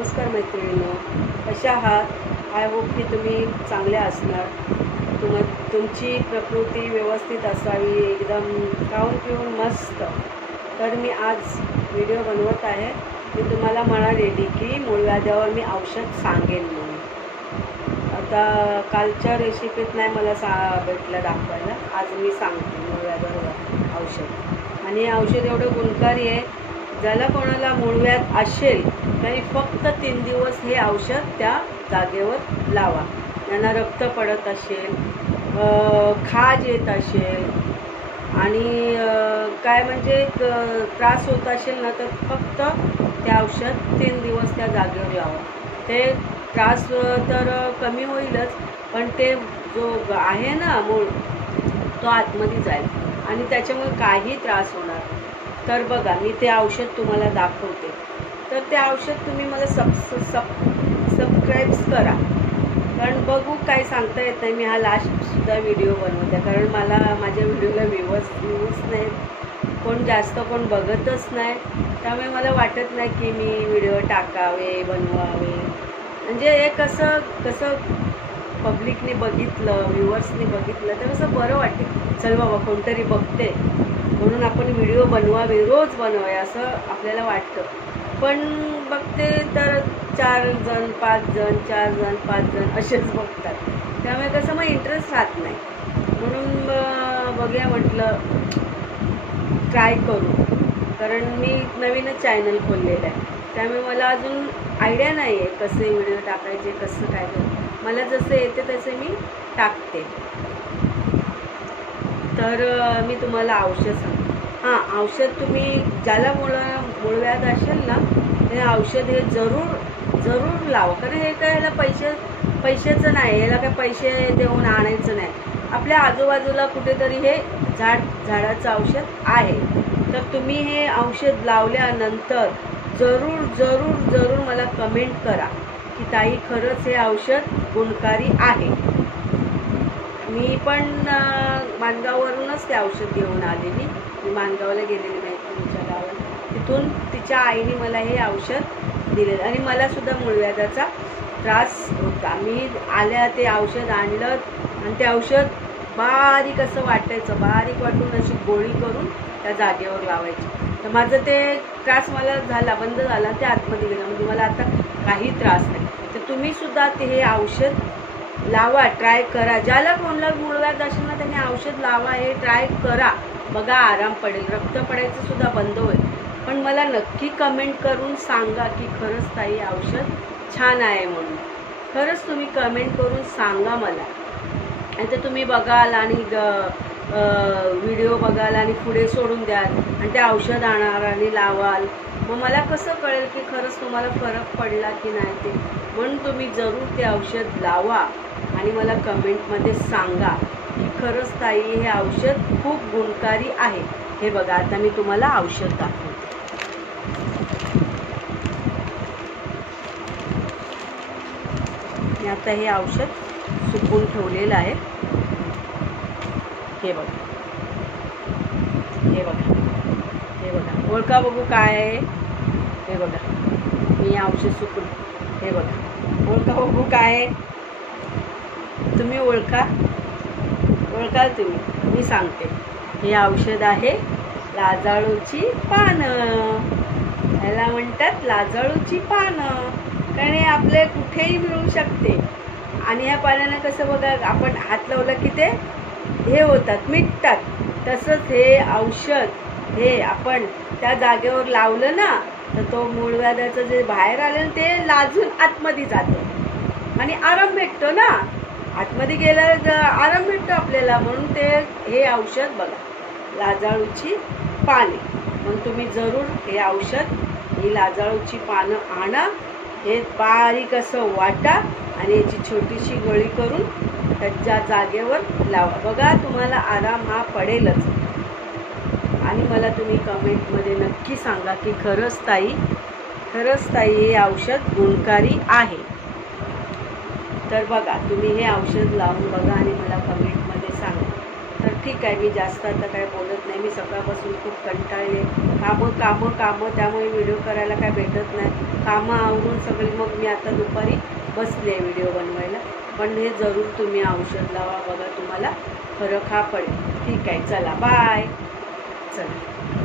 नमस्कार मैत्रिणींनो, कशा आहात? आय होप की तुम्ही चांगले असणार. तुमची प्रकृती व्यवस्थित असावी, एकदम खाऊन पिऊन मस्त. तर मी आज व्हिडिओ बनवत आहे. मी तुम्हाला म्हणालेली की मूळव्याधावर मी औषध सांगेन म्हणून. आता कालच्या रेसिपीत नाही मला भेटलं दाखवायला. आज मी सांगते मूळव्याधावर औषध. आणि हे औषध एवढं गुणकारी आहे, ज्याला कोणाला मूळव्याध असेल त्यांनी फक्त 3 दिवस हे औषध त्या जागेवर लावा. त्यांना रक्त पडत असेल, खाज येत असेल आणि काय म्हणजे त्रास होत असेल ना, तर फक्त ते औषध 3 दिवस त्या जागेवर लावा. ते त्रास तर कमी होईलच, पण ते जो आहे ना मूळ, तो आतमध्ये जाईल आणि त्याच्यामुळे काही त्रास होणार. तर बघा, मी ते औषध तुम्हाला दाखवते. तर ते औषध तुम्ही मला सबस्क्राईब करा, कारण बघू काय सांगता येत नाही. मी हा लास्टसुद्धा व्हिडिओ बनवते, कारण मला माझ्या व्हिडिओला व्ह्यूज नाहीत, कोण जास्त कोण बघतच नाही. त्यामुळे मला वाटत नाही की मी व्हिडिओ टाकावे, बनवावे. म्हणजे हे कसं पब्लिकने बघितलं, व्ह्युअर्सने बघितलं तर कसं बरं वाटते. चल बाबा, कोणतरी बघते म्हणून आपण व्हिडिओ बनवावे, रोज बनवावे असं आपल्याला वाटतं. पण बघते तर 4 जण 5 जण 4 जण 5 जण असेच बघतात. त्यामुळे कसं मग इंटरेस्ट राहत नाही. म्हणून बघूया म्हटलं, ट्राय करू. कारण मी नवीनच चॅनल खोललेलं आहे, त्यामुळे मला अजून आयडिया नाही आहे कसे व्हिडिओ टाकायचे, कसं काय. मला जसं येते तसे मी टाकते. तर मी तुम्हाला औषध सांगते. औषध तुम्ही ज्याला मूळव्याध असेल ना, ते औषध हे जरूर लावा. कारण हे काय, याला पैशाचं नाही, याला काय पैसे देऊन आणायचं नाही. आपल्या आजूबाजूला कुठेतरी हे झाडाचं औषध आहे. तर तुम्ही हे औषध लावल्यानंतर जरूर मला कमेंट करा की ताई, खरंच हे औषध गुणकारी आहे. मी पण माणगाववरूनच ते औषध घेऊन आलेली. मी माणगावला गेलेली नाही, तुमच्या गावाला. तिथून तिच्या आईने मला हे औषध दिलेलं. आणि मलासुद्धा मूळव्याधाचा त्रास होता. मी आल्या ते औषध आणलं आणि ते औषध बारीक असं वाटायचं, बारीक वाटून अशी गोळी करून त्या जागेवर लावायची. तर माझं ते त्रास मला झाला, बंद झाला, ते आतमध्ये गेलं. म्हणजे मला आता काही त्रास नाही. तर तुम्हीसुद्धा ते हे औषध लावा, ट्राय करा. ज्याला कोणाला मूळव्याध असेल ना, त्यांनी औषध लावा, हे ट्राय करा. बघा, आराम पडेल, रक्त पडायचं सुद्धा बंद होईल. पण मला नक्की कमेंट करून सांगा की खरंच ताई औषध छान आहे म्हणून. खरंच तुम्ही कमेंट करून सांगा मला. आणि ते तुम्ही बघाल आणि व्हिडिओ बघाल आणि पुढे सोडून द्याल आणि ते औषध आणणार आणि लावाल. मग मला कसं कळेल की खरंच तुम्हाला फरक पडला की नाही ते. म्हणून तुम्ही जरूर ते औषध लावा आणि मला कमेंटमध्ये सांगा की खरंच ताई, हे औषध खूप गुणकारी आहे. हे बघा, आता मी तुम्हाला औषध दाखवते. मी आता हे औषध सुकवून ठेवलेलं आहे. हे बघा, हे बघा, हे बघा. ओळखा बघू काय आहे. हे बघा, मी औषध सुकून, हे बघा, ओळखा बघू काय आहे. तुम्ही ओळखाल तुम्ही. मी सांगते, हे औषध आहे लाजाळूची पानं. ह्याला म्हणतात लाजाळूची पानं, कारण हे आपले कुठेही मिळू शकते. आणि ह्या पाण्यानं कसं बघा, आपण हात लावला की ते हे होतात, मिटतात. तसंच हे औषध हे आपण त्या जागेवर लावलं ना, तर तो मूळव्याधाचं जे बाहेर आलं ते लाजून आतमध्ये जातं आणि आराम भेटतो ना. आतमध्ये गेला आराम भेटतो आपल्याला. म्हणून ते हे औषध बघा, लाजाळूची पाने. मग तुम्ही जरूर हे औषध, ही लाजाळूची पानं आणा, हे बारीक असं वाटा आणि याची छोटीशी गोळी करून त्याच्या जागेवर लावा. बघा, तुम्हाला आराम हा पडेलच. आणि मला तुम्ही कमेंटमध्ये नक्की सांगा की खरंच ताई हे औषध गुणकारी आहे. तर बघा, तुम्ही हे औषध लावून बघा आणि मला कमेंटमध्ये सांगा. तर ठीक आहे, मी जास्त आता काय बोलत नाही. मी सकाळपासून खूप कंटाळले, कामं कामं कामं, त्यामुळे व्हिडिओ करायला काय भेटत नाही. कामं आवरून सगळी मग मी आता दुपारी बसले व्हिडिओ बनवायला. पण हे जरूर तुम्ही औषध लावा, बघा तुम्हाला फरक हा पडेल. ठीक आहे, चला बाय. चला.